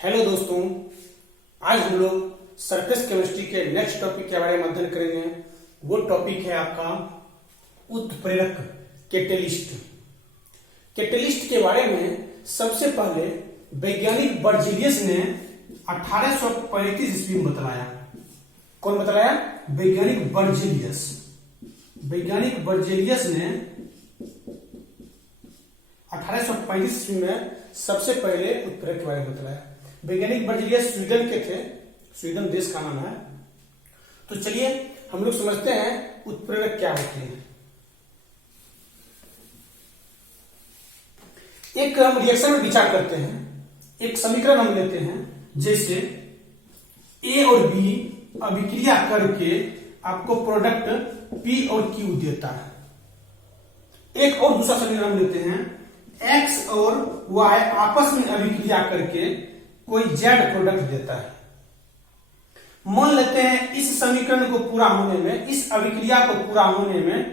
Hello दोस्तों, आज हम लोग सरफेस केमिस्ट्री के नेक्स्ट टॉपिक के बारे में अध्ययन करेंगे। वो टॉपिक है आपका उत्प्रेरक कैटेलिस्ट। कैटेलिस्ट के बारे में सबसे पहले वैज्ञानिक बर्जीलियस ने 1835 ईस्वी में बतलाया। कौन बतलाया? वैज्ञानिक बर्जीलियस। वैज्ञानिक बर्जीलियस ने 1835 ईस्वी में सबसे पहले उत्प्रेरक के बारे में बतलाया। वैज्ञानिक बर्जीलियस स्वीडन के थे, स्वीडन देश का नाम है। तो चलिए हम लोग समझते हैं उत्प्रेरक क्या होते हैं। एक हम रिएक्शन में विचार करते हैं, एक समीकरण हम लेते हैं, जैसे ए और बी अभिक्रिया करके आपको प्रोडक्ट पी और क्यू देता है। एक और दूसरा समीकरण हम लेते हैं, एक्स और वाई आपस में अभिक्रिया करके कोई जेड प्रोडक्ट देता है। मान लेते हैं इस समीकरण को पूरा होने में, इस अभिक्रिया को पूरा होने में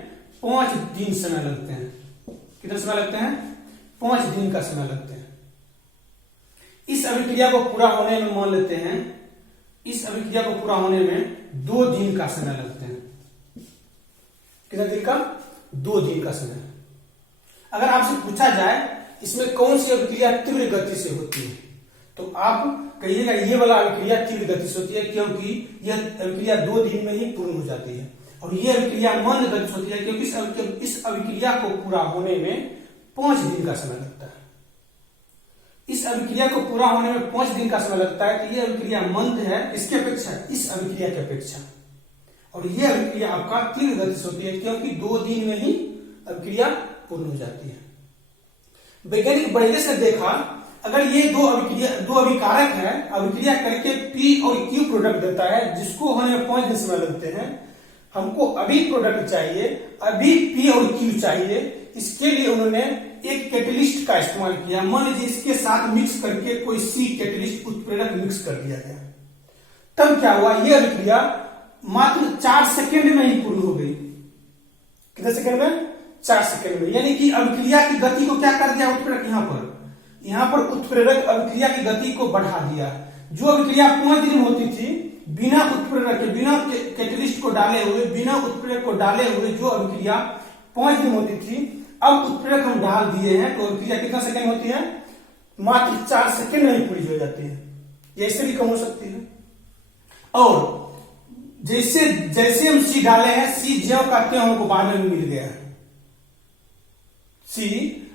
5 दिन समय लगते हैं। कितना समय लगते हैं? 5 दिन का समय लगते हैं। इस अभिक्रिया को पूरा होने में मान लेते हैं, इस अभिक्रिया को पूरा होने में 2 दिन का समय लगते हैं। कितना दिन का? 2 दिन का समय। अगर आपसे पूछा जाए इसमें कौन सी अभिक्रिया तीव्र गति से होती है, तो आप कहिएगा ये वाला अभिक्रिया तीव्र गति से होती है, क्योंकि यह अभिक्रिया 2 दिन में ही पूर्ण हो जाती है। और यह अभिक्रिया मंद गति से होती है, क्योंकि इस अभिक्रिया को पूरा होने में 5 दिन का समय लगता है। इस अभिक्रिया को पूरा होने में 5 दिन का समय लगता है, तो यह अभिक्रिया मंद है इसके अपेक्षा, इस अभिक्रिया की अपेक्षा। और यह अभिक्रिया आपका तीव्र गति से होती है, क्योंकि 2 दिन में ही अभिक्रिया पूर्ण हो जाती है। वैज्ञानिक बर्जीलियस ने देखा, अगर ये दो अभिकारक है, अभिक्रिया करके पी और क्यू प्रोडक्ट देता है, जिसको होने में 5 दिन समय लगते हैं। हमको अभी प्रोडक्ट चाहिए, अभी पी और क्यू चाहिए। इसके लिए उन्होंने एक कैटेलिस्ट का इस्तेमाल किया। मान लीजिए इसके साथ मिक्स करके कोई सी कैटेलिस्ट उत्प्रेरक मिक्स कर दिया गया। तब क्या हुआ? यह अभिक्रिया मात्र 4 सेकेंड में ही पूर्ण हो गई। कितने सेकेंड में? 4 सेकेंड में। यानी कि अभिक्रिया की गति को क्या कर दिया उत्प्रेरक? यहां पर उत्प्रेरक अभिक्रिया की गति को बढ़ा दिया। जो अभिक्रिया 5 दिन होती थी, बिना उत्प्रेरक के, बिना कैटेलिस्ट को डाले हुए, बिना उत्प्रेरक को डाले हुए जो अभिक्रिया 5 दिन होती थी, अब उत्प्रेरक हम डाल दिए हैं तो अभिक्रिया कितना सेकेंड होती है? मात्र 4 सेकेंड में ही पूरी हो जाती है। ये इससे भी कम हो सकती है। और जैसे हम सी डाले हैं, सी ज्यों का त्यों हमको बाद में मिल गया है। सी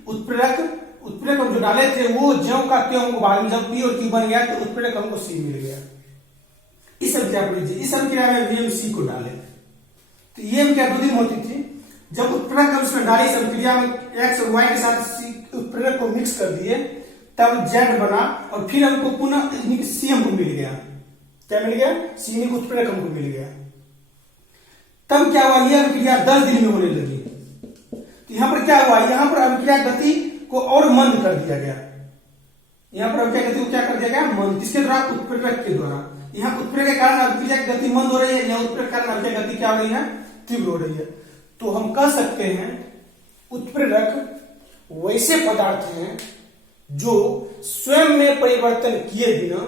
उत्प्रेरक हम जो डाले थे वो ज्यों का त्यों हमको बाद में, जब पी और क्यू बन गया तो उत्प्रेरक हमको सी मिल गया। इस अभिक्रिया को लीजिए, इस अभिक्रिया में भी हम सी को डाले तो ये अभिक्रिया 2 दिन होती थी। जब उत्प्रेरक हम उसमें डाली, इस अभिक्रिया में एक्स और वाई के साथ सी उत्प्रेरक को मिक्स कर दिए, तब जेड बना और फिर हमको पुनः सी हमको मिल गया। क्या मिल गया? सी उत्प्रेरक हमको मिल गया। तब क्या हुआ? यह अभिक्रिया 10 दिन में होने लगी। तो यहां पर क्या हुआ? यहां पर अभिक्रिया गति को और मंद कर दिया गया। यहां पर अभिक्रिया गति को क्या कर दिया गया? मंद। किसके द्वारा? उत्प्रेरक के द्वारा। यहां उत्प्रेरक के कारण अभिक्रिया की गति मंद हो रही है, यहां उत्प्रेरक के कारण अभिक्रिया गति क्या हो रही है? तीव्र हो रही है। तो हम कह सकते हैं उत्प्रेरक वैसे पदार्थ हैं जो स्वयं में परिवर्तन किए बिना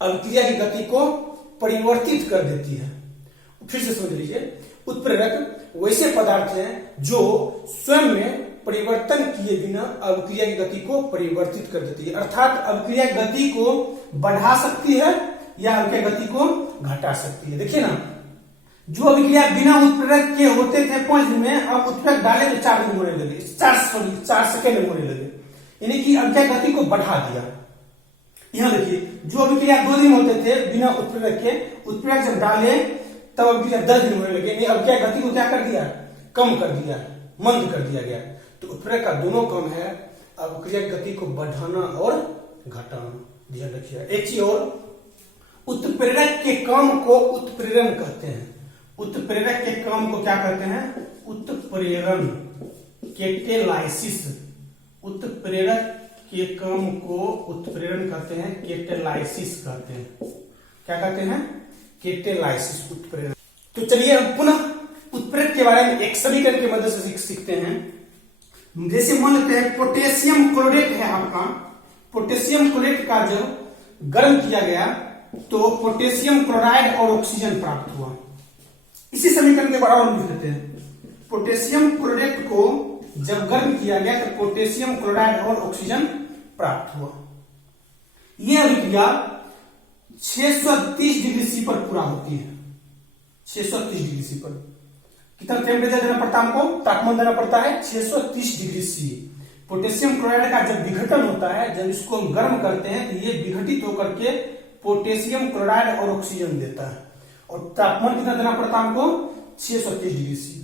अभिक्रिया की गति को परिवर्तित कर देती है। फिर से समझ लीजिए, उत्प्रेरक वैसे पदार्थ हैं जो स्वयं में परिवर्तन किए बिना अभिक्रिया की गति को परिवर्तित कर देती है। अर्थात अभिक्रिया की गति को बढ़ा सकती है या अभिक्रिया गति को घटा सकती है। देखिए ना, जो अभिक्रिया बिना उत्प्रेरक के होते थे 5 दिन में, अब उत्प्रेरक डाले तो 4 दिन होने लगे, 4 सेकेंड में होने लगे। यानी कि अभिक्रिया गति को बढ़ा दिया। यहां देखिए, जो अभिक्रिया 2 दिन होते थे बिना उत्प्रेरक के, उत्प्रेरक जब डाले तब अभिक्रिया 10 दिन होने लगे। अभिक्रिया गति को क्या कर दिया? कम कर दिया, मंद कर दिया गया। तो उत्प्रेरक का दोनों काम है, अभिक्रिया की गति को बढ़ाना और घटाना। ध्यान रखिए। एक चीज और, उत्प्रेरक के काम को उत्प्रेरण कहते हैं। उत्प्रेरक के काम को क्या कहते हैं? उत्प्रेरण, कैटेलाइसिस। उत्प्रेरक के काम को उत्प्रेरण कहते हैं, कैटेलाइसिस कहते हैं। क्या कहते हैं? कैटेलाइसिस, उत्प्रेरण। तो चलिए हम पुनः उत्प्रेरक के बारे में एक समीकरण की मदद से सीखते हैं। जैसे मान लेते हैं पोटेशियम क्लोरेट है आपका, पोटेशियम क्लोरेट का जो गर्म किया गया तो पोटेशियम क्लोराइड और ऑक्सीजन प्राप्त हुआ। इसी समीकरण के बराबर लिख लेते हैं। पोटेशियम क्लोरेट को जब गर्म किया गया तो पोटेशियम क्लोराइड और ऑक्सीजन प्राप्त हुआ। यह अभिक्रिया 630 डिग्री सी पर पूरा होती है। 630 डिग्री सी पर कितना टेम्परेचर देना पड़ता है हमको, तापमान देना पड़ता है 630 डिग्री सी। पोटेशियम क्लोराइड का जब विघटन होता है, जब इसको हम गर्म करते हैं तो ये विघटित होकर के पोटेशियम क्लोराइड और ऑक्सीजन देता है। और तापमान कितना देना पड़ता है हमको, 630 डिग्री सी।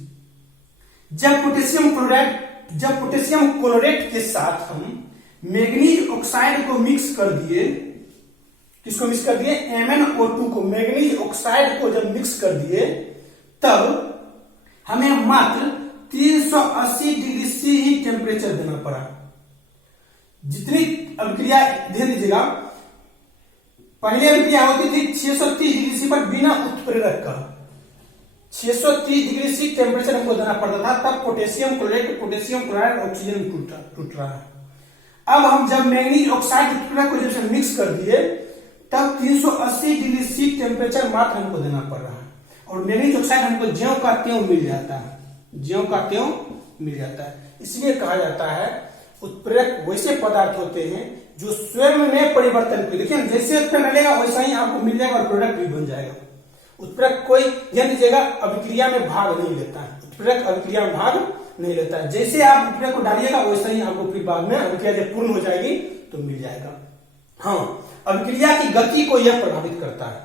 जब पोटेशियम क्लोरेट के साथ हम मैग्नीज ऑक्साइड को मिक्स कर दिए, किसको मिक्स कर दिए, MnO2 को, मैग्नीज ऑक्साइड को जब मिक्स कर दिए तब हमें मात्र 380 डिग्री सी ही टेम्परेचर देना पड़ा। जितनी अभिक्रिया, ध्यान दीजिएगा, पहले अभिक्रिया होती थी 630 डिग्री सी पर बिना उत्प्रेरक का। 630 डिग्री सी टेम्परेचर हमको देना पड़ता था, तब potassium chlorate, potassium chloride, oxygen टूट रहा है। अब हम जब मैग्नीज ऑक्साइड उत्प्रेरक को जब मिक्स कर दिए तब 380 डिग्री सी टेम्परेचर मात्र हमको देना पड़ रहा है। और मैग्नीज ऑक्साइड हमको ज्यों का त्यों मिल जाता है, ज्यों का त्यों मिल जाता है। इसलिए कहा जाता है उत्प्रेरक वैसे पदार्थ होते हैं जो स्वयं में परिवर्तन कर, देखिए जैसे उत्प्रेरक मिलेगा वैसा ही आपको मिल जाएगा और प्रोडक्ट भी बन जाएगा। उत्प्रेरक कोई, ध्यान दीजिएगा, अभिक्रिया में भाग नहीं लेता है। उत्प्रेरक अभिक्रिया में भाग नहीं लेता है। जैसे आप उत्प्रेरक को डालिएगा वैसा ही आपको फिर बाद में अभिक्रिया जब पूर्ण हो जाएगी तो मिल जाएगा। हाँ, अभिक्रिया की गति को यह प्रभावित करता है।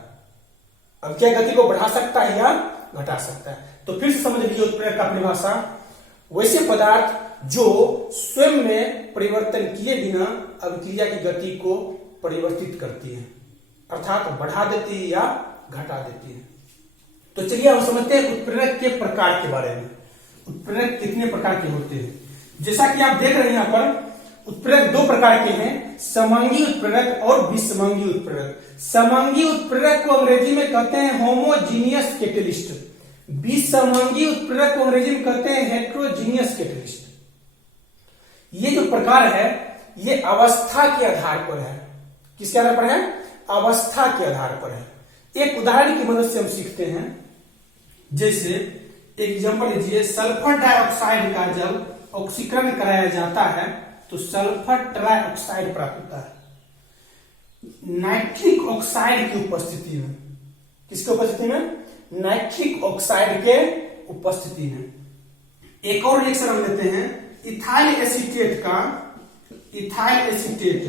अभिक्रिया गति को बढ़ा सकता है या घटा सकता है। तो फिर से समझ लीजिए उत्प्रेरक का परिभाषा, वैसे पदार्थ जो स्वयं में परिवर्तन किए बिना अभिक्रिया की गति को परिवर्तित करती है, अर्थात बढ़ा देती है या घटा देती है। तो चलिए हम समझते हैं उत्प्रेरक के प्रकार के बारे में। उत्प्रेरक कितने प्रकार के होते हैं? जैसा कि आप देख रहे हैं यहाँ पर, उत्प्रेरक दो प्रकार के हैं, समांगी उत्प्रेरक और विसमांगी उत्प्रेरक। समांगी उत्प्रेरक को अंग्रेजी में कहते हैं होमोजीनियस कैटेलिस्ट। विसमांगी उत्प्रेरक को अंग्रेजी में कहते हैं हेट्रोजीनियस कैटेलिस्ट। ये जो प्रकार है ये अवस्था के आधार पर है। किसके आधार पर है? अवस्था के आधार पर है। एक उदाहरण की मदद से हम सीखते हैं। जैसे एग्जांपल लीजिए, सल्फर डाइऑक्साइड का जब ऑक्सीकरण कराया जाता है तो सल्फर ट्राइऑक्साइड प्राप्त होता है नाइट्रिक ऑक्साइड की उपस्थिति में। किसके उपस्थिति में? नाइट्रिक ऑक्साइड के उपस्थिति में। एक और रिएक्शन हम लेते हैं, इथाइल एसीटेट का, ethyl acetate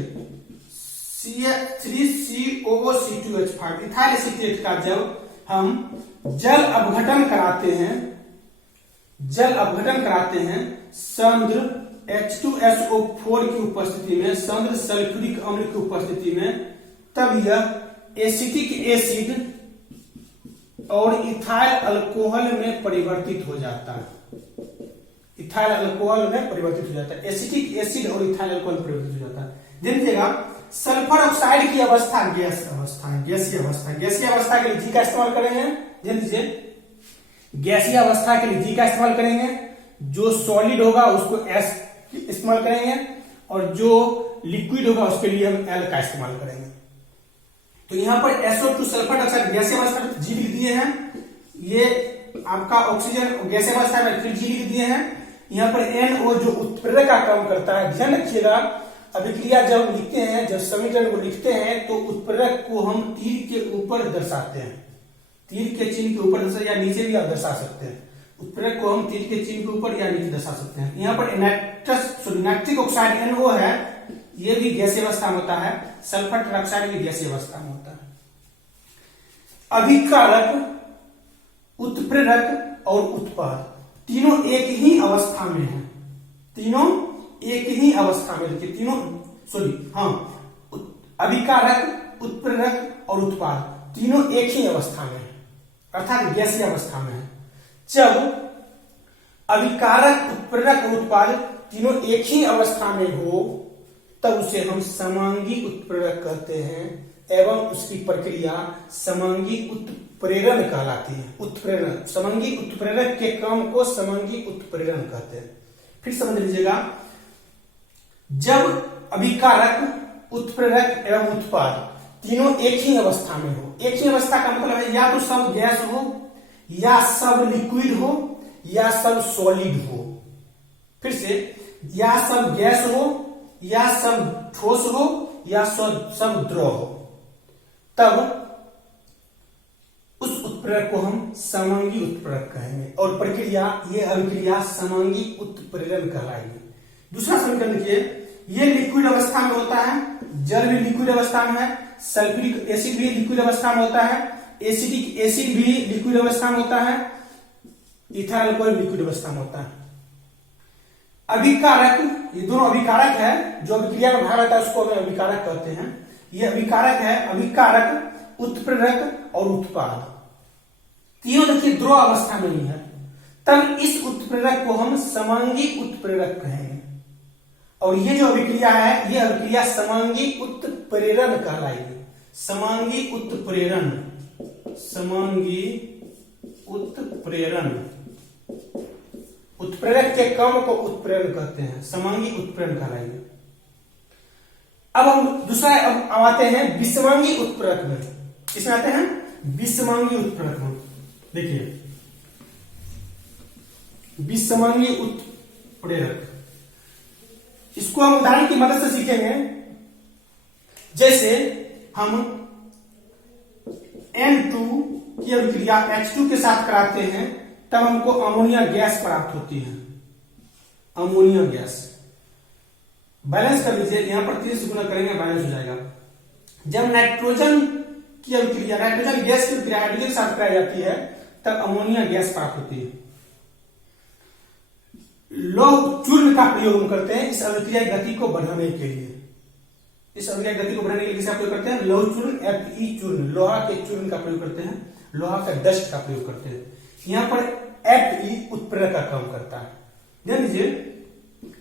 CH3COO2H5, ethyl acetate का जब हम जल अपघटन कराते हैं, जल अपघटन कराते हैं सांद्र H2SO4 की उपस्थिति में, सांद्र सल्फ्यूरिक अम्ल की उपस्थिति में, तब यह एसिटिक एसिड और इथाइल अल्कोहल में परिवर्तित हो जाता है। इथाइल अल्कोहल में परिवर्तित हो जाता है। एसिटिक एसिड और इथाइल अल्कोहल में परिवर्तित हो जाता है। देखिएगा, सल्फर ऑक्साइड की अवस्था गैस अवस्था है, गैसीय अवस्था। गैसीय अवस्था के लिए जी का इस्तेमाल करेंगे। ध्यान दीजिए, गैसीय अवस्था के लिए जी का इस्तेमाल करेंगे, जो सॉलिड होगा उसको एस इस्तेमाल करेंगे और जो लिक्विड होगा उसके लिए हम एल का इस्तेमाल करेंगे। तो यहां पर SO2 सल्फर डाइऑक्साइड गैसीय अवस्था में जी लिख दिए हैं, ये आपका ऑक्सीजन गैसीय अवस्था में फिर जी लिख दिए हैं। यहां पर NO जो उत्प्रेरक का काम करता है। ध्यान रखिएगा, अभिक्रिया जब लिखते हैं, जब समीकरण को लिखते हैं तो उत्प्रेरक को हम तीर के ऊपर दर्शाते हैं। तीर के चिन्ह के ऊपर दर्शा या नीचे भी आप दर्शा सकते हैं। उत्प्रेरक को हम तीर के चिन्ह के ऊपर या नीचे दर्शा सकते हैं। यहाँ पर नाइट्रिक ऑक्साइड NO है, ये भी गैसीय अवस्था में होता है। सल्फर ट्राइऑक्साइड भी गैसीय अवस्था में होता है। अभिकारक, उत्प्रेरक और उत्पाद तीनों एक ही अवस्था में है। तीनों एक ही अवस्था में, देखिए तीनों, अभिकारक, उत्प्रेरक और उत्पाद तीनों एक ही अवस्था में है, अर्थात गैसीय अवस्था में है। जब अभिकारक, उत्प्रेरक और उत्पाद तीनों एक ही अवस्था में हो तब उसे हम समांगी उत्प्रेरक कहते हैं एवं उसकी प्रक्रिया समांगी उत्प्रेरण कहलाती है। उत्प्रेरण, समांगी उत्प्रेरक के क्रम को समांगी उत्प्रेरण कहते हैं। फिर समझ लीजिएगा, जब अभिकारक, उत्प्रेरक एवं उत्पाद तीनों एक ही अवस्था में हो। एक ही अवस्था का मतलब है या तो सब गैस हो, या सब लिक्विड हो, या सब सॉलिड हो। फिर से, या सब गैस हो, या सब ठोस हो, या सब द्रव हो, तब उस उत्प्रेरक को हम समांगी उत्प्रेरक कहेंगे और प्रक्रिया, ये अभिक्रिया समांगी उत्प्रेरण कहलाएगी। दूसरा समीकरण देखिए, ये लिक्विड अवस्था में होता है, जल भी लिक्विड अवस्था में है, सल्फ्यूरिक एसिड भी लिक्विड अवस्था में होता है, एसिडिक एसिड भी लिक्विड अवस्था में होता है, इथाइल अल्कोहल लिक्विड अवस्था में होता है। अभिकारक, ये दोनों अभिकारक है, जो अभिक्रिया में भाग रहता है उसको हम अभिकारक कहते हैं। ये अभिकारक है, अभिकारक, उत्प्रेरक और उत्पाद, तीनों देखिए द्रव अवस्था में ही है, तब इस उत्प्रेरक को हम समांगी उत्प्रेरक कहेंगे। और ये जो अभिक्रिया है, ये अभिक्रिया समांगी उत्प्रेरण कहलाएगी। समांगी उत्प्रेरण, समांगी उत्प्रेरण, उत्प्रेरक के क्रम को उत्प्रेरण कहते हैं, समांगी उत्प्रेरण कहलाएगी। अब हम दूसरा अब आते हैं विषमांगी उत्प्रेरक में। किसमें आते हैं? विषमांगी उत्प्रेरक में। देखिए, विषमांगी उत्प्रेरक, इसको हम उदाहरण की मदद से सीखेंगे। जैसे हम N2 की अभिक्रिया H2 के साथ कराते हैं, तब हमको अमोनिया गैस प्राप्त होती है। अमोनिया गैस बैलेंस कर लीजिए, यहां पर 3 से गुना करेंगे, बैलेंस हो जाएगा। जब नाइट्रोजन की अभिक्रिया, नाइट्रोजन गैस की अभिक्रिया हाइड्रोजन के साथ कराई जाती है, तब अमोनिया गैस प्राप्त होती है। लौह चूर्ण का प्रयोग हम करते हैं इस अभिक्रिया की गति को बढ़ाने के लिए। इस अभिक्रिया की गति को बढ़ाने के लिए किसका प्रयोग करते हैं? लौह चूर्ण, Fe चूर्ण, लोहा के चूर्ण का प्रयोग करते हैं, लोहा का डस्ट का प्रयोग करते हैं। यहां पर Fe उत्प्रेरक का काम करता है। ध्यान दीजिए,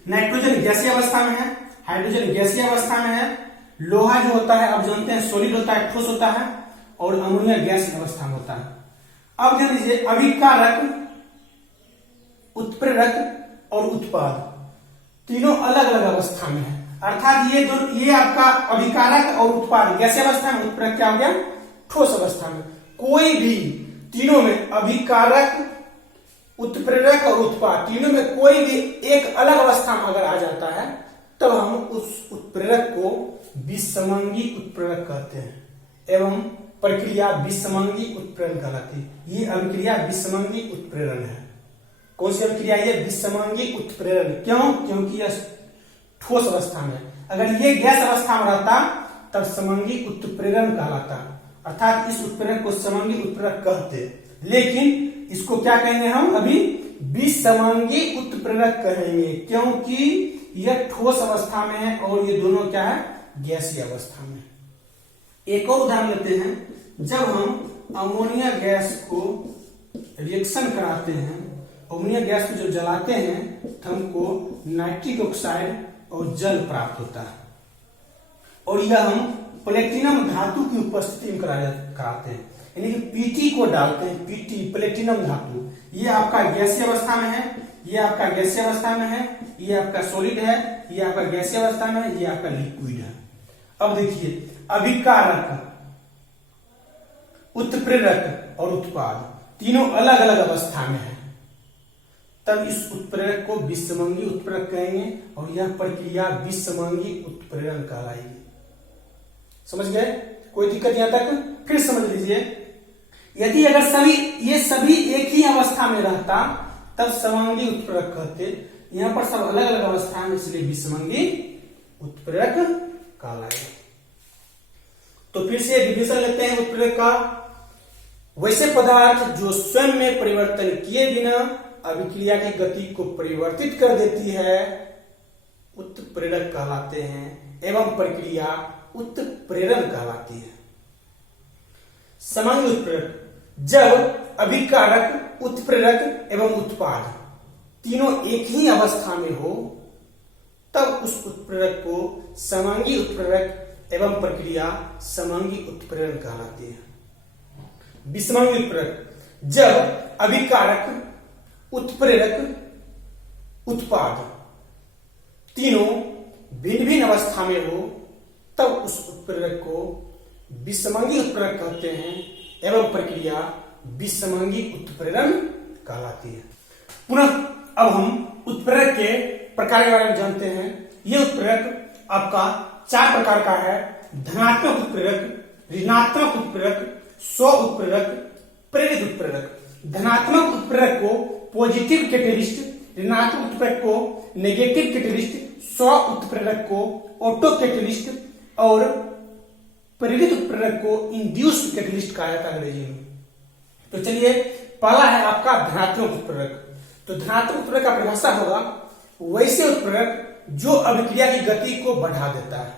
नाइट्रोजन गैसीय अवस्था में है, हाइड्रोजन गैसीय अवस्था में है, लोहा जो होता है आप जानते हैं सॉलिड होता है, ठोस होता है, और अमोनिया गैस अवस्था में होता है। अब ध्यान दीजिए, अभिकारक, उत्प्रेरक और उत्पाद तीनों अलग अलग अवस्था में है। अर्थात ये आपका अभिकारक और उत्पाद गैसीय अवस्था में, उत्प्रेरक क्या हो गया? ठोस अवस्था में। कोई भी तीनों में, अभिकारक, उत्प्रेरक और उत्पाद, तीनों में कोई भी एक अलग अवस्था में अगर आ जाता है, तब हम उस उत्प्रेरक को विषमांगी उत्प्रेरक कहते हैं एवं प्रक्रिया विषमांगी उत्प्रेरण कहलाती है। ये अभिक्रिया विषमांगी उत्प्रेरण है। कौन सी अभिक्रिया? ये विषमांगी उत्प्रेरण। क्यों? क्योंकि यह ठोस अवस्था में। अगर ये गैस अवस्था में रहता तब समांगी उत्प्रेरण कहलाता, अर्थात इस उत्प्रेरक को समांगी उत्प्रेरक कहते, लेकिन इसको क्या कहेंगे हम? अभी विषमांगी उत्प्रेरक कहेंगे, क्योंकि यह ठोस अवस्था में है और ये दोनों क्या है? गैसीय अवस्था में। एक और उदाहरण लेते हैं। जब हम अमोनिया गैस को रिएक्शन कराते हैं, अमोनिया गैस को जब जलाते हैं, तो हमको नाइट्रिक ऑक्साइड और जल प्राप्त होता है, और यह हम प्लेटिनम धातु की उपस्थिति में कराते हैं, यानी कि पीटी को डालते हैं। पीटी, प्लेटिनम धातु, ये आपका गैसीय अवस्था में है, ये आपका गैसीय अवस्था में है, ये आपका सॉलिड है, ये आपका गैसीय अवस्था में है, ये आपका लिक्विड है। अब देखिए, अभिकारक, उत्प्रेरक और उत्पाद तीनों अलग अलग अवस्था में है, तब इस उत्प्रेरक को विषमांगी उत्प्रेरक कहेंगे और यह प्रक्रिया विषमांगी उत्प्रेरण कहलाएगी। समझ गए? कोई दिक्कत यहां तक? फिर समझ लीजिए, यदि अगर ये सभी एक ही अवस्था में रहता तब समांगी उत्प्रेरक कहते। यहां पर सब अलग अलग अवस्था में, इसलिए विषमांगी उत्प्रेरक कहलाएगा। तो फिर से डिफिनेशन लेते हैं उत्प्रेरक का। वैसे पदार्थ जो स्वयं में परिवर्तन किए बिना अभिक्रिया की गति को परिवर्तित कर देती है, उत्प्रेरक कहलाते हैं एवं प्रक्रिया उत्प्रेरण कहलाती है। समांगी उत्प्रेरक, जब अभिकारक, उत्प्रेरक एवं उत्पाद तीनों एक ही अवस्था में हो, तब उस उत्प्रेरक को समांगी उत्प्रेरक एवं प्रक्रिया समांगी उत्प्रेरण कहलाती है। विषमांगी उत्प्रेरक, जब अभिकारक, उत्प्रेरक, उत्पाद तीनों भिन्न भिन्न अवस्था में हो, तब उस उत्प्रेरक को विषमंगी उत्प्रेरक कहते हैं एवं प्रक्रिया विषमंगी उत्प्रेरण कहलाती है। पुनः अब हम उत्प्रेरक के प्रकार के बारे में जानते हैं। यह उत्प्रेरक आपका 4 प्रकार का है: धनात्मक उत्प्रेरक, ऋणात्मक उत्प्रेरक, स्व उत्प्रेरक, प्रेरित उत्प्रेरक। धनात्मक उत्प्रेरक को पॉजिटिव कैटेलिस्ट, ऋणात्मक उत्प्रेरक को नेगेटिव कैटेलिस्ट, स्व उत्प्रेरक को ऑटो कैटेलिस्ट और प्रेरित उत्प्रेरक को इंड्यूस्ड कैटेलिस्ट कहा जाता है अंग्रेजी में। तो चलिए, पहला है आपका धनात्मक उत्प्रेरक। तो धनात्मक उत्प्रेरक का परिभाषा होगा वैसे उत्प्रेरक जो अभिक्रिया की गति को बढ़ा देता है।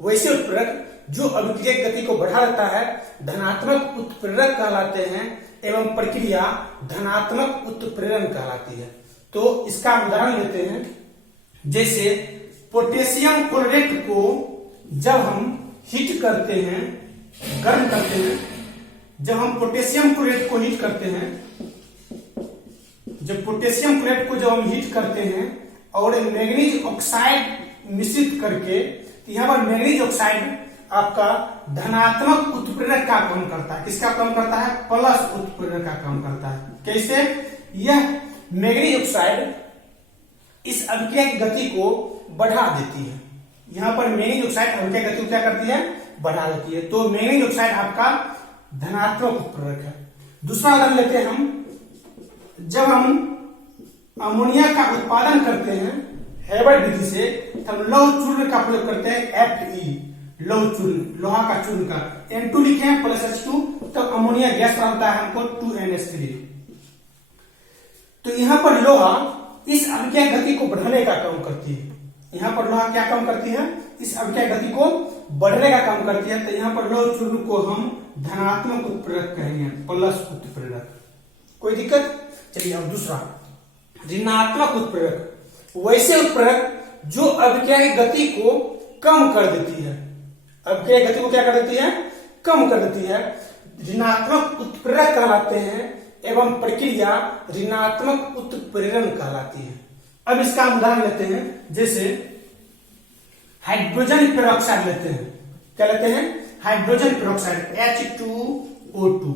वैसे उत्प्रेरक जो अभिक्रिया की गति को बढ़ा देता है धनात्मक उत्प्रेरक कहलाते हैं एवं प्रक्रिया धनात्मक उत्प्रेरण कहलाती है। तो इसका उदाहरण लेते हैं। जैसे पोटेशियम क्लोरेट को जब हम हीट करते हैं, गर्म करते हैं, जब हम पोटेशियम क्लोरेट को हीट करते हैं, जब पोटेशियम क्लोरेट को जब हम हीट करते हैं और मैंगनीज ऑक्साइड मिश्रित करके, तो यहां पर मैंगनीज ऑक्साइड आपका धनात्मक उत्प्रेरक का काम करता है। किसका काम करता है? प्लस उत्प्रेरक का काम करता है। कैसे? यह मैंगनीज ऑक्साइड इस अभिक्रिया की गति को बढ़ा देती है। यहां पर मैंगनीज ऑक्साइड अभिक्रिया की गति को क्या करती है? बढ़ा देती है। तो मैंगनीज ऑक्साइड आपका धनात्मक उत्प्रेरक है। दूसरा उदाहरण लेते हैं हम। जब हम अमोनिया का उत्पादन करते हैं हेबर्ट विधि से, तो हम लौह चूर्ण का प्रयोग करते हैं Fe, लौह चूर्ण, लोहा का चूर्ण का। N2 लिखे हैं प्लस H2, तो अमोनिया गैस प्राप्त होता है हमको 2NH3। तो यहां पर लोहा इस अभिक्रिया गति को बढ़ाने का काम करती है। यहां पर लोहा क्या काम करती है? इस अभिक्रिया गति को बढ़ने का काम करती है। तो यहां पर लौह चूर्ण को हम धनात्मक उत्प्रेरक कहेंगे, प्लस उत्प्रेरक। कोई दिक्कत? चलिए, अब दूसरा ऋणात्मक उत्प्रेरक। वैसे उत्प्रेरक जो अभिक्रिया की गति को कम कर देती है। अभिक्रिया गति को क्या कर देती है? कम कर देती है। ऋणात्मक उत्प्रेरक कहलाते हैं एवं प्रक्रिया ऋणात्मक उत्प्रेरण कहलाती है। अब इसका उदाहरण लेते हैं। जैसे हाइड्रोजन पेरोक्साइड लेते हैं। क्या लेते हैं? Hydrogen peroxide H2O2।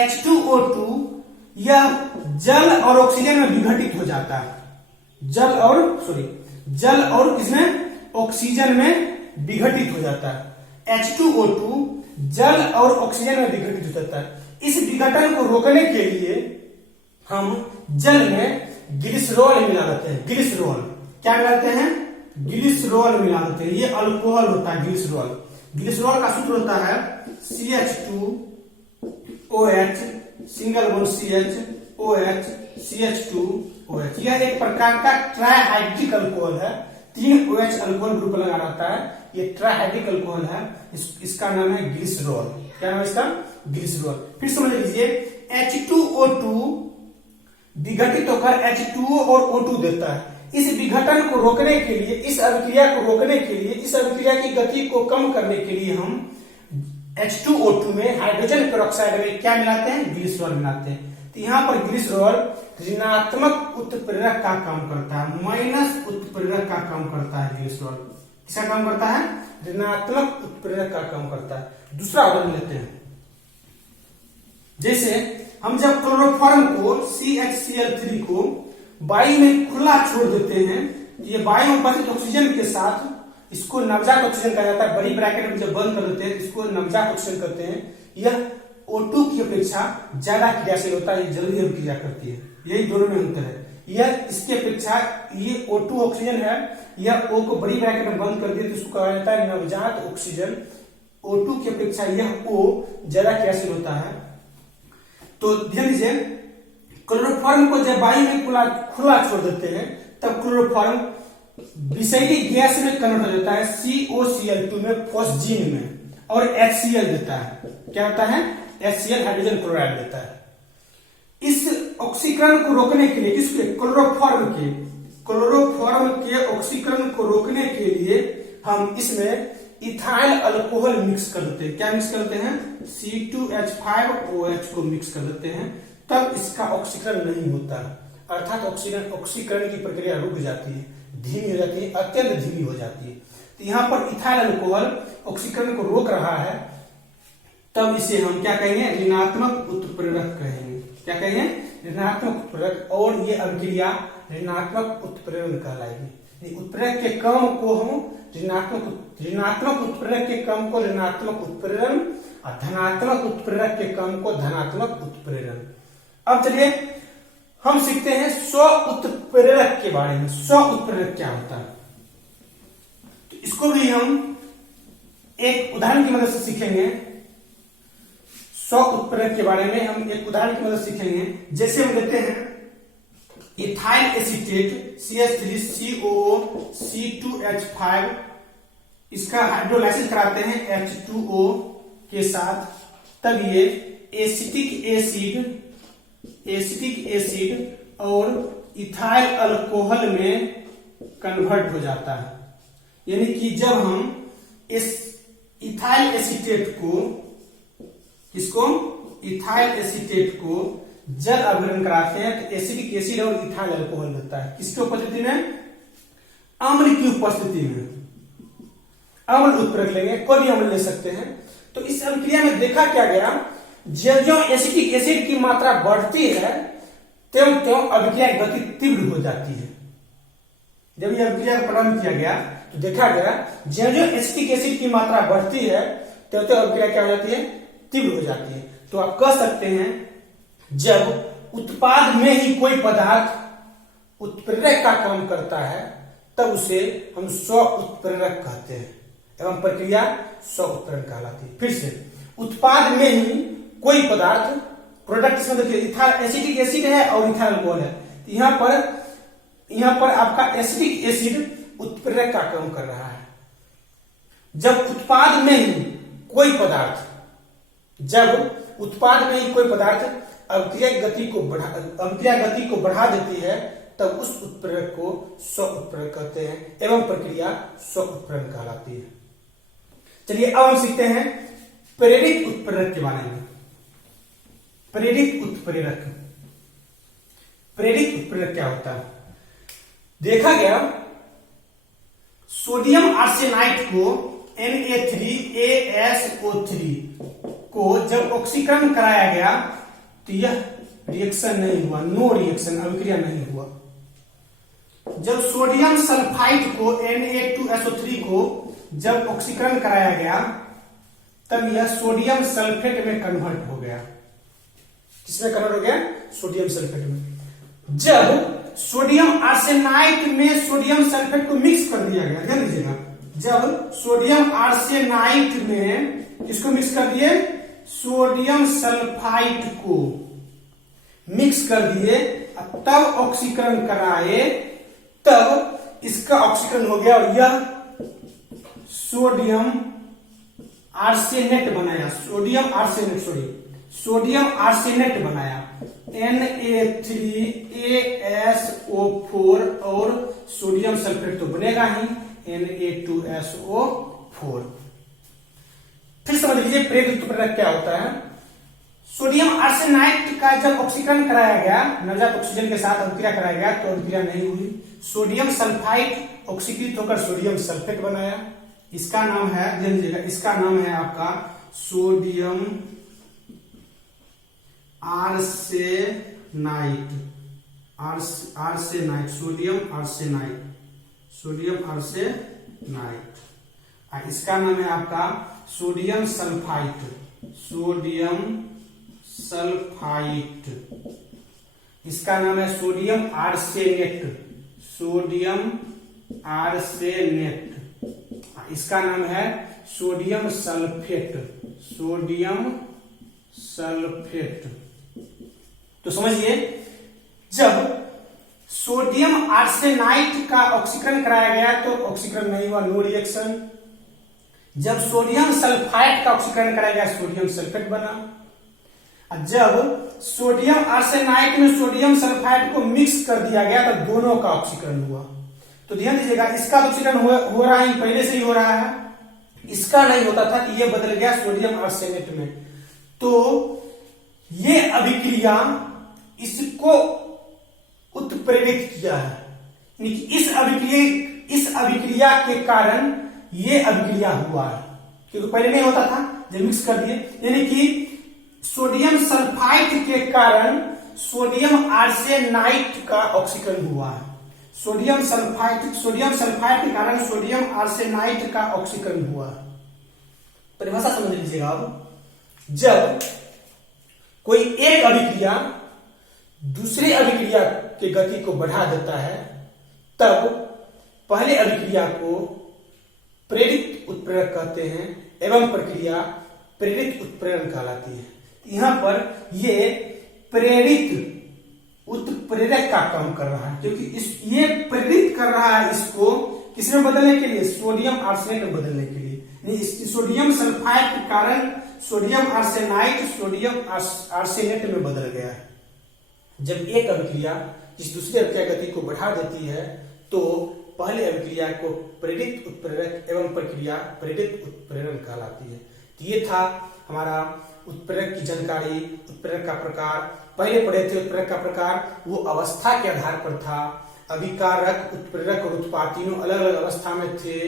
H2O2 यह जल और ऑक्सीजन में विघटित हो जाता है। जल और किसमें? ऑक्सीजन में विघटित हो जाता है। H2O2 जल और ऑक्सीजन में विघटित हो जाता है। इस विघटन को रोकने के लिए हम जल में ग्लिसरॉल मिला देते हैं। ग्लिसरॉल क्या मिलाते हैं? ग्लिसरॉल मिला देते हैं। ये अल्कोहल होता है ग्लिसरॉल। ग्लिसरॉल का सूत्र होता है CH2OH single bond CH CH2OH। यह एक प्रकार का ट्राइहाइड्रिक अल्कोहल है। 3 OH अल्कोहल ग्रुप लगा रहता है। ये ट्राइहाइड्रिक अल्कोहल है। इसका नाम है ग्लिसरॉल। क्या नाम है इसका? ग्लिसरॉल। फिर समझ लीजिए, H2O2 विघटित होकर H2O और O2 देता है। इस विघटन को रोकने के लिए, इस अभिक्रिया को रोकने के लिए, इस अभिक्रिया की गति को कम करने के लिए हम H2O2 में हाइड्रोजन पेरोक्साइड में क्या मिलाते हैं? ग्लिसरॉल मिलाते हैं। तो यहां पर ग्लिसरॉल ऋणात्मक उत्प्रेरक का काम करता है, माइनस उत्प्रेरक का काम करता है। ग्लिसरॉल किसका काम करता है? ऋणात्मक उत्प्रेरक का काम करता है। दूसरा उदाहरण लेते हैं। जैसे हम जब क्लोरोफॉर्म को CHCl3 को वायु में खुला छोड़ देते हैं, ये वायु में उपस्थित ऑक्सीजन के साथ, इसको नवजात ऑक्सीजन कहा जाता है। बड़ी ब्रैकेट में जब बंद कर देते हैं इसको नवजात ऑक्सीजन कहते हैं। यह O2 की अपेक्षा ज्यादा क्रियाशील होता है, जल्दी जल्दी क्रिया करती है। यही दोनों में अंतर है। यह इसकी अपेक्षा, ये O2 ऑक्सीजन है, यह O को बड़ी ब्रैकेट में बंद कर दिए तो इसको कहा जाता है नवजात ऑक्सीजन। O2 की अपेक्षा यह O ज्यादा क्रियाशील होता है। तो ध्यान दीजिए, क्लोरोफॉर्म को जब वायु में खुला छोड़ देते हैं तब क्लोरोफॉर्म विषैली गैस में कन्वर्ट हो जाता है, COCl2 में, फॉस्जीन में, और HCl देता है। क्या होता है? HCl हाइड्रोजन क्लोराइड देता है। इस ऑक्सीकरण को रोकने के लिए, किसके? क्लोरोफॉर्म के ऑक्सीकरण को रोकने के लिए हम इसमें इथाइल अल्कोहल मिक्स कर देते हैं। क्या मिक्स करते हैं? C2H5OH को मिक्स कर देते हैं। तब इसका ऑक्सीकरण नहीं होता, अर्थात ऑक्सीकरण की प्रक्रिया रुक जाती है, धीमी हो जाती है, अत्यंत धीमी हो जाती है। तो यहाँ पर इथाइल अल्कोहल ऑक्सीकरण को रोक रहा है, तब इसे हम क्या कहेंगे, ऋणात्मक उत्प्रेरक कहेंगे। क्या कहेंगे, ऋणात्मक उत्प्रेरक। और ये अभिक्रिया ऋणात्मक उत्प्रेरण कहलाएगी। उत्प्रेरक के क्रम को हम ऋणात्मक उत्प्रेरक के क्रम को ऋणात्मक उत्प्रेरण और धनात्मक उत्प्रेरक के क्रम को धनात्मक उत्प्रेरण। अब चलिए हम सीखते हैं स्व उत्प्रेरक के बारे में। स्व उत्प्रेरक क्या होता है, तो इसको भी हम एक उदाहरण की मदद से सीखेंगे। स्व उत्प्रेरक के बारे में हम एक उदाहरण की मदद सीखेंगे। जैसे हम लेते हैं इथाइल एसीटेट CH3COO C2H5, इसका हाइड्रोलाइसिस कराते हैं H2O के साथ, तब ये एसिटिक एसिड और इथाइल अल्कोहल में कन्वर्ट हो जाता है। यानी कि जब हम इस इथाइल एसीटेट को जल अभिकरण कराते हैं तो एसिटिक एसिड और इथाइल अल्कोहल होता है। किसकी उपस्थिति में, अम्ल की उपस्थिति में। अम्ल उत्प्रेरक लेंगे, कोई भी अम्ल ले सकते हैं। तो इस अभिक्रिया में देखा क्या गया, जो एसिटिक एसिड की मात्रा बढ़ती है त्यों त्यों अभिक्रिया की गति तीव्र हो जाती है। जब यह अभिक्रिया का प्रारंभ किया गया तो देखा गया जो एसिटिक एसिड की मात्रा बढ़ती है त्यों त्यों अभिक्रिया क्या हो जाती है, तीव्र हो जाती है। तो आप कह सकते हैं जब उत्पाद में ही कोई पदार्थ उत्प्रेरक का काम करता है तब उसे हम स्व उत्प्रेरक कहते हैं एवं प्रक्रिया स्व उत्प्रेरण कहलाती है। फिर से, उत्पाद में ही कोई पदार्थ, प्रोडक्ट इसमें देखिए एसिटिक एसिड है और इथाइल अल्कोहल है, तो यहां पर आपका एसिटिक एसिड उत्प्रेरक का काम कर रहा है। जब उत्पाद में ही कोई पदार्थ अभिक्रिया गति को बढ़ा देती है तब उस उत्प्रेरक को स्व उत्प्रेरक कहते हैं एवं प्रक्रिया स्व उत्प्रेरण कहलाती है। चलिए अब हम सीखते हैं प्रेरित उत्प्रेरक के बारे में। प्रेरित उत्प्रेरक क्या होता है, देखा गया सोडियम आर्सेनाइड को Na3ASO3 को जब ऑक्सीकरण कराया गया तो यह रिएक्शन नहीं हुआ, नो रिएक्शन, अभिक्रिया नहीं हुआ। जब सोडियम सल्फाइड को Na2SO3 को जब ऑक्सीकरण कराया गया तब यह सोडियम सल्फेट में कन्वर्ट हो गया। किसमें कन्वर्ट हो गया, सोडियम सल्फेट में। जब सोडियम आर्सेनाइड में सोडियम सल्फेट को मिक्स कर दिया गया, ध्यान दीजिएगा, जब सोडियम आर्सेनाइड में इसको मिक्स कर दिए, सोडियम सल्फाइड को मिक्स कर दिए, तब ऑक्सीकरण कराए, तब इसका ऑक्सीकरण हो गया और यह सोडियम आर्सेनेट बनाया। सोडियम आर्सेनेट बनाया Na3ASO4 और सोडियम सल्फेट तो बनेगा ही Na2SO4। फिर समझ लीजिए प्रेरित उत्प्रेरक क्या होता है। सोडियम आर्सेनाइड का जब ऑक्सीकरण कराया गया, नवजात ऑक्सीजन के साथ अभिक्रिया कराया गया तो अभिक्रिया नहीं हुई। सोडियम सल्फाइड ऑक्सीकृत होकर सोडियम सल्फेट बनाया, इसका नाम है, ध्यान दीजिएगा, इसका नाम है आपका सोडियम आर्सेनाइड। Sodium arsenide. इसका नाम है आपका सोडियम सल्फाइड। इसका नाम है सोडियम आर्सेनेट। इसका नाम है सोडियम सल्फेट। तो समझिए, जब सोडियम आर्सेनाइड का ऑक्सीकरण कराया गया तो ऑक्सीकरण नहीं हुआ, नो रिएक्शन। जब सोडियम सल्फाइड का ऑक्सीकरण कराया गया सोडियम सल्फेट बना। जब सोडियम आर्सेनाइड में सोडियम सल्फाइड को मिक्स कर दिया गया तो दोनों का ऑक्सीकरण हुआ। तो ध्यान दीजिएगा, इसका ऑक्सीकरण हो रहा है, पहले से ही हो रहा है, इसका नहीं होता था कि ये बदल गया सोडियम आर्सेनेट में। तो ये अभिक्रिया इसको उत्प्रेरित किया है, इस अभिक्रिया के कारण ये अभिक्रिया हुआ है, क्योंकि पहले नहीं होता था, जब मिक्स कर दिए, यानी कि सोडियम सल्फाइड के कारण सोडियम आर्सेनाइट का ऑक्सीकरण हुआ है। सोडियम सल्फाइड के कारण सोडियम आर्सेनाइट का ऑक्सीकरण हुआ है। परिभाषा समझ लीजिएगा। अब जब कोई एक अभिक्रिया दूसरे अभिक्रिया के गति को बढ़ा देता है, तब पहले अभिक्रिया को प्रेरित उत्प्रेरक कहते हैं एवं प्रक्रिया प्रेरित उत्प्रेरण कहलाती है। यहां पर ये प्रेरित उत्प्रेरक का काम कर रहा है, क्योंकि ये प्रेरित कर रहा है इसको किसमें बदलने के लिए, सोडियम आर्सेनेट में बदलने के लिए। सोडियम सल्फाइड के कारण सोडियम आर्सेनाइट सोडियम आर्सेनेट में बदल गया है। जब एक अभिक्रिया जिस दूसरे अभिक्रिया गति को बढ़ा देती है, तो पहले अभिक्रिया को प्रेरित उत्प्रेरक एवं प्रक्रिया प्रेरित उत्प्रेरण कहलाती है। तो ये था हमारा उत्प्रेरक की जानकारी। उत्प्रेरक का प्रकार पहले पढ़े थे। उत्प्रेरक का प्रकार वो अवस्था के आधार पर था। अभिकारक, उत्प्रेरक और उत्पाद तीनों अलग अलग अवस्था में थे,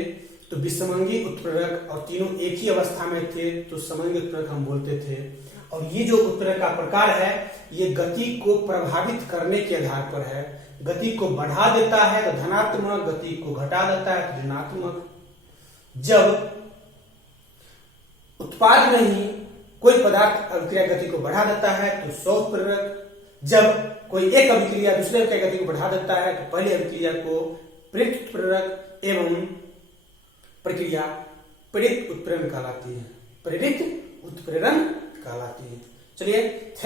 तो विषमंगी उत्प्रेरक, और तीनों एक ही अवस्था में थे तो समंगी उत्प्रेरक हम बोलते थे। और ये जो उत्प्रेरक का प्रकार है, ये गति को प्रभावित करने के आधार पर है। गति को बढ़ा देता है तो धनात्मक, गति को घटा देता है तो ऋणात्मक। जब उत्पाद में ही कोई पदार्थ अभिक्रिया गति को बढ़ा देता है तो स्वउत्प्रेरक। जब कोई एक अभिक्रिया दूसरे अभिक्रिया गति को बढ़ा देता है तो पहली अभिक्रिया को प्रेरित उत्प्रेरक एवं प्रक्रिया प्रेरित उत्प्रेरण कहलाती है। प्रेरित उत्प्रेरण कहलाती है। चलिए।